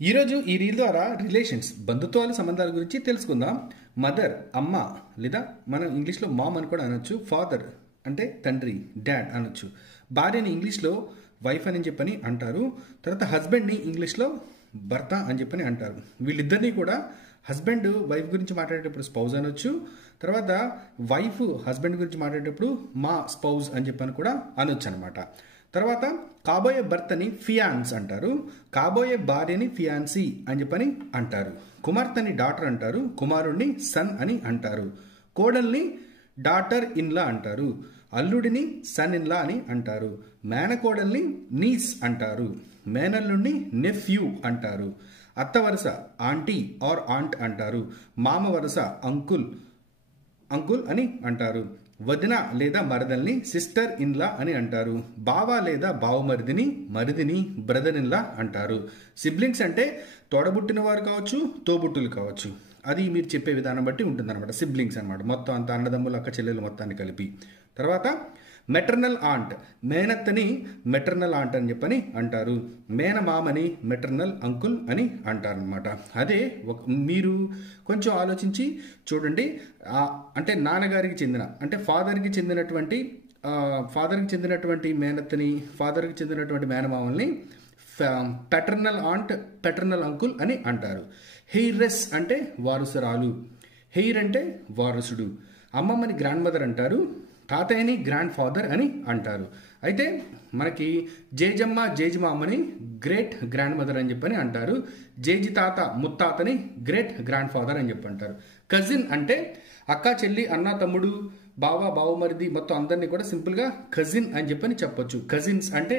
ఈరోజు ఈ రీల్ ద్వారా రిలేషన్స్ బంధుత్వాల సంబంధాల గురించి తెలుసుకుందాం. మదర్ అమ్మ, లేదా మనం ఇంగ్లీష్లో మామ్ అని కూడా అనొచ్చు. ఫాదర్ అంటే తండ్రి, డాడ్ అనొచ్చు. భార్యని ఇంగ్లీష్లో వైఫ్ అని చెప్పని అంటారు. తర్వాత హస్బెండ్ని ఇంగ్లీష్లో భర్త అని చెప్పని అంటారు. వీళ్ళిద్దరినీ కూడా హస్బెండ్ వైఫ్ గురించి మాట్లాడేటప్పుడు స్పౌజ్ అనొచ్చు. తర్వాత వైఫ్ హస్బెండ్ గురించి మాట్లాడేటప్పుడు మా స్పౌజ్ అని చెప్పని కూడా అనొచ్చు అనమాట. తర్వాత కాబోయే భర్తని ఫియాన్స్ అంటారు. కాబోయే భార్యని ఫియాన్సీ అని చెప్పని అంటారు. కుమార్తెని డాటర్ అంటారు. కుమారుడిని సన్ అని అంటారు. కోడల్ని డాటర్ ఇన్లా అంటారు. అల్లుడిని సన్ ఇన్లా అని అంటారు. మేనకోడల్ని నీస్ అంటారు. మేనల్లుడిని నెఫ్యూ అంటారు. అత్త వరుస ఆంటీ ఆర్ ఆంట్ అంటారు. మామ వరుస అంకుల్ అని అంటారు. వదిన లేదా మరదల్ని సిస్టర్ ఇన్లా అని అంటారు. బావ లేదా బావమరిదిని మరిదిని బ్రదర్ ఇన్లా అంటారు. సిబ్లింగ్స్ అంటే తోడబుట్టిన వారు కావచ్చు, తోబుట్టులు కావచ్చు. అది మీరు చెప్పే విధానం బట్టి ఉంటుందన్నమాట. సిబ్లింగ్స్ అనమాట, మొత్తం అంత అన్నదమ్ములు అక్క చెల్లెలు మొత్తాన్ని కలిపి. తర్వాత మెటర్నల్ ఆంట్, మేనత్తని మెటర్నల్ ఆంట్ అని చెప్పని అంటారు. మేనమామని మెటర్నల్ అంకుల్ అని అంటారు అనమాట. అదే మీరు కొంచెం ఆలోచించి చూడండి. అంటే నాన్నగారికి చెందిన, అంటే ఫాదర్కి చెందినటువంటి మేనత్తని, ఫాదర్కి చెందినటువంటి మేనమామల్ని పెటర్నల్ ఆంట్, పెటర్నల్ అంకుల్ అని అంటారు. హెయిర్రెస్ అంటే వారసురాలు. హెయిర్ అంటే వారసుడు. అమ్మమ్మని గ్రాండ్ మదర్ అంటారు. తాతయ్యని గ్రాండ్ ఫాదర్ అని అంటారు. అయితే మనకి జేజమ్మ జేజిమామని గ్రేట్ గ్రాండ్ మదర్ అని చెప్పని అంటారు. జేజి తాత ముత్తాతని గ్రేట్ గ్రాండ్ ఫాదర్ అని చెప్పి అంటారు. కజిన్ అంటే అక్క చెల్లి అన్న తమ్ముడు బావ బావమరిది మొత్తం అందరినీ కూడా సింపుల్గా కజిన్ అని చెప్పని చెప్పొచ్చు. కజిన్స్ అంటే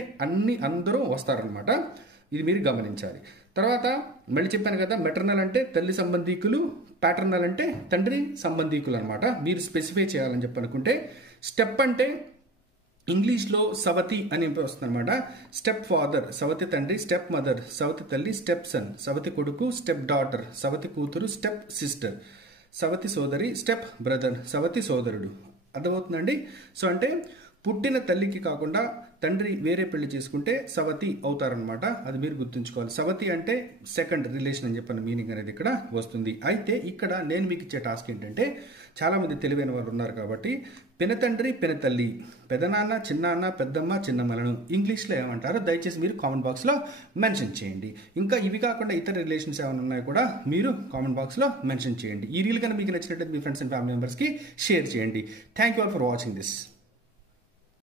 అందరూ వస్తారనమాట. ఇది మీరు గమనించాలి. తర్వాత మళ్ళీ చెప్పాను కదా, మెటర్నల్ అంటే తల్లి సంబంధీకులు, ప్యాటర్నల్ అంటే తండ్రి సంబంధీకులు అనమాట. మీరు స్పెసిఫై చేయాలని చెప్పి అనుకుంటే స్టెప్ అంటే ఇంగ్లీష్లో సవతి అని వస్తుంది అనమాట. స్టెప్ ఫాదర్ సవతి తండ్రి, స్టెప్ మదర్ సవతి తల్లి, స్టెప్ సన్ సవతి కొడుకు, స్టెప్ డాటర్ సవతి కూతురు, స్టెప్ సిస్టర్ సవతి సోదరి, స్టెప్ బ్రదర్ సవతి సోదరుడు. అర్థమవుతుందండి? సో అంటే పుట్టిన తల్లికి కాకుండా తండ్రి వేరే పెళ్లి చేసుకుంటే సవతి అవుతారనమాట. అది మీరు గుర్తుంచుకోవాలి. సవతి అంటే సెకండ్ రిలేషన్ అని చెప్పిన మీనింగ్ అనేది ఇక్కడ వస్తుంది. అయితే ఇక్కడ నేను మీకు ఇచ్చే టాస్క్ ఏంటంటే, చాలామంది తెలివైన వారు ఉన్నారు కాబట్టి పినతండ్రి పినతల్లి, పెదనాన్న చిన్నాన్న పెద్దమ్మ చిన్నమ్మలను ఇంగ్లీష్లో ఏమంటారో దయచేసి మీరు కామెంట్ బాక్స్లో మెన్షన్ చేయండి. ఇంకా ఇవి కాకుండా ఇతర రిలేషన్స్ ఏమైనా ఉన్నాయో కూడా మీరు కామెంట్ బాక్స్లో మెన్షన్ చేయండి. ఈ రీల్ కనుక మీకు నచ్చినట్లయితే మీ ఫ్రెండ్స్ అండ్ ఫ్యామిలీ మెంబర్స్కి షేర్ చేయండి. Thank you all for watching this.